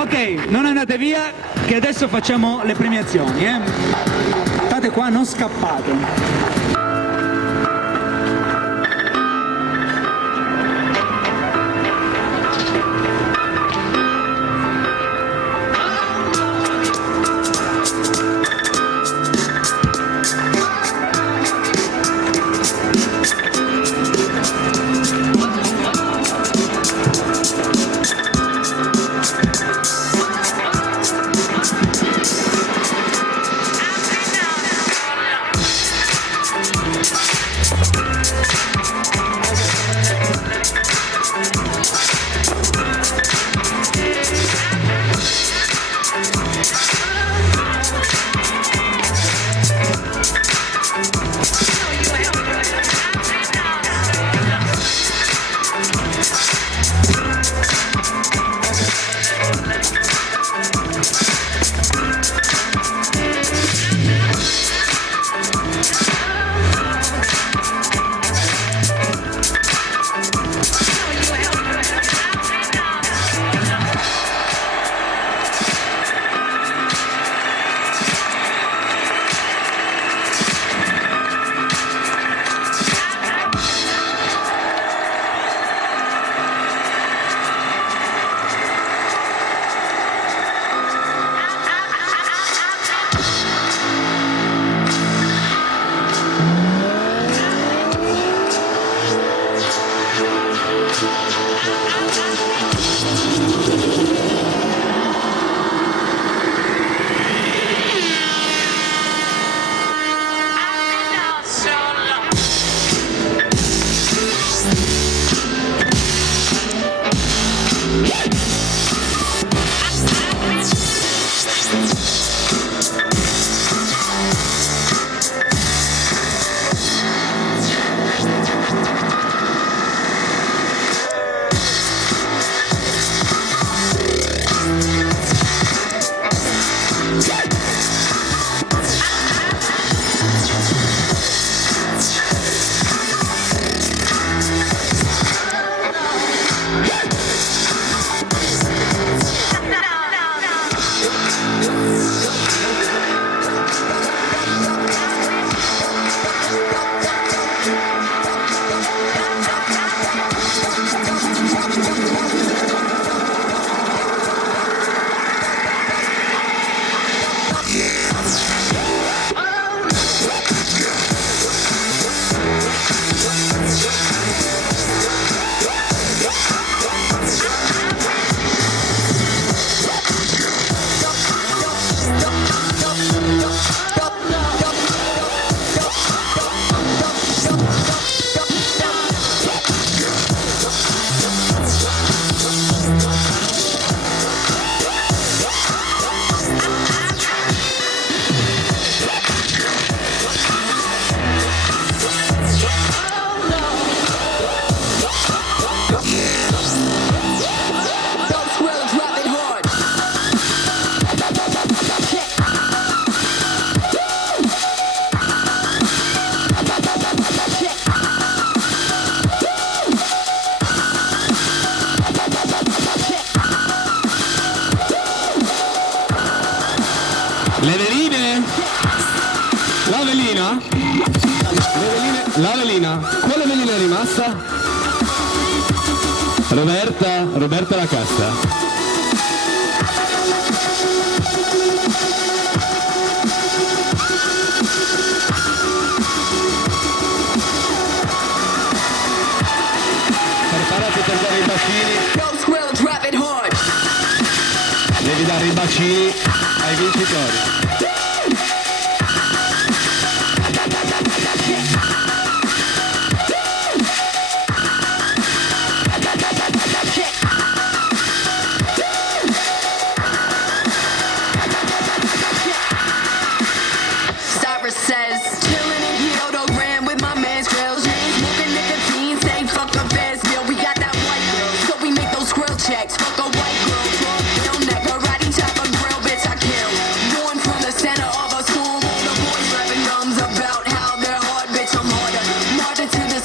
Ok, non andate via, che adesso facciamo le premiazioni, State qua, non scappate. Le veline? La velina? La velina? Quale velina è rimasta? Roberta la cassa. Preparati per dare i bacini. Devi dare i bacini ai vincitori.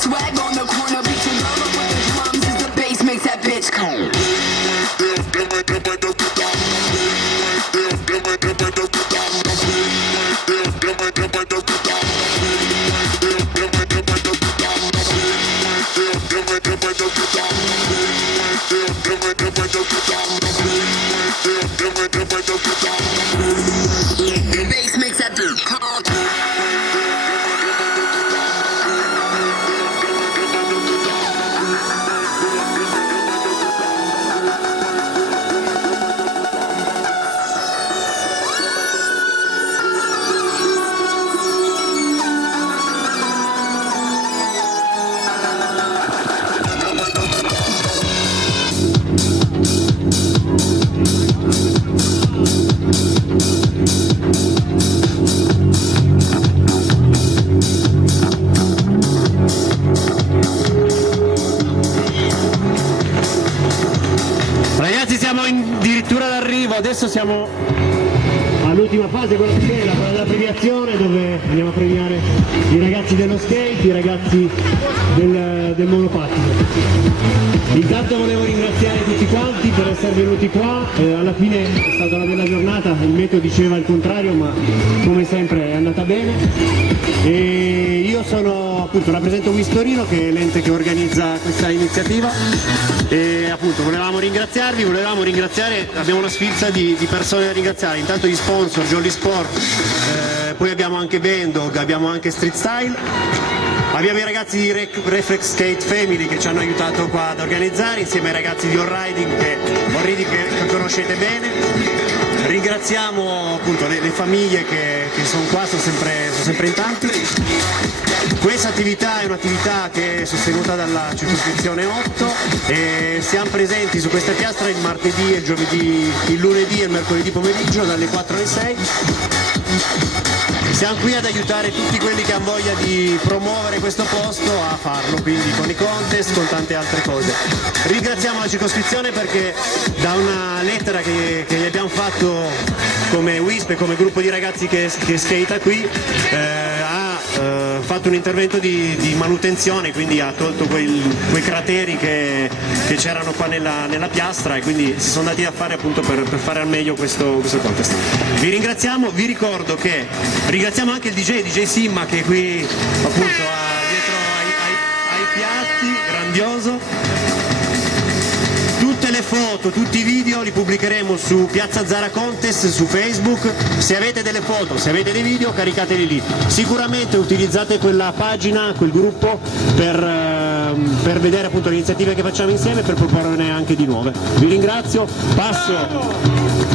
Swag on the corner, beat your girl up with the drums as the bass makes that bitch come. addirittura d'arrivo, adesso siamo all'ultima fase, quella della premiazione, dove andiamo a premiare i ragazzi dello skate, i ragazzi del monopattino. Intanto volevo ringraziare tutti quanti per essere venuti qua, alla fine è stata una bella giornata, il meteo diceva il contrario, ma come sempre è andata bene. E io sono, appunto, rappresento WIS Torino, che è l'ente che organizza questa iniziativa, e appunto volevamo ringraziare, abbiamo una sfilza di persone da ringraziare, intanto gli sponsor, Jolly Sport, poi abbiamo anche Bendog, abbiamo anche Street Style. Abbiamo i ragazzi di Reflex Skate Family che ci hanno aiutato qua ad organizzare, insieme ai ragazzi di Allriding che conoscete bene. Ringraziamo appunto le famiglie che sono qua, sono sempre in tanti. Questa attività è un'attività che è sostenuta dalla circoscrizione 8 e siamo presenti su questa piastra il martedì, il giovedì, il lunedì e il mercoledì pomeriggio dalle 4 alle 6. Siamo qui ad aiutare tutti quelli che hanno voglia di promuovere questo posto a farlo, quindi con i contest, con tante altre cose. Ringraziamo la circoscrizione perché da una lettera che gli abbiamo fatto come WISP e come gruppo di ragazzi che skata qui, ha fatto un intervento di manutenzione, quindi ha tolto quei crateri che c'erano qua nella piastra, e quindi si sono dati da fare appunto per fare al meglio questo contest. Vi ringraziamo, vi ricordo che ringraziamo anche il DJ Simma, che è qui appunto dietro ai piatti, grandioso. Tutte le foto, tutti i video li pubblicheremo su Piazza Zara Contest su Facebook. Se avete delle foto, se avete dei video, caricateli lì. Sicuramente utilizzate quella pagina, quel gruppo per vedere appunto le iniziative che facciamo insieme e per proporne anche di nuove. Vi ringrazio, passo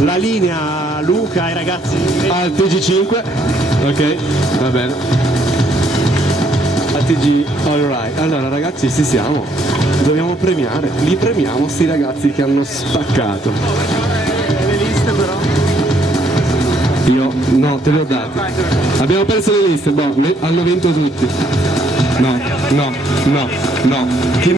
la linea a Luca, ai ragazzi Al TG5, ok, va bene. Al TG, alright. Allora ragazzi, ci siamo. Dobbiamo premiare, li premiamo sti ragazzi che hanno spaccato. le liste però. Io no, te le ho date. Abbiamo perso le liste, boh, hanno vinto tutti. No. Chi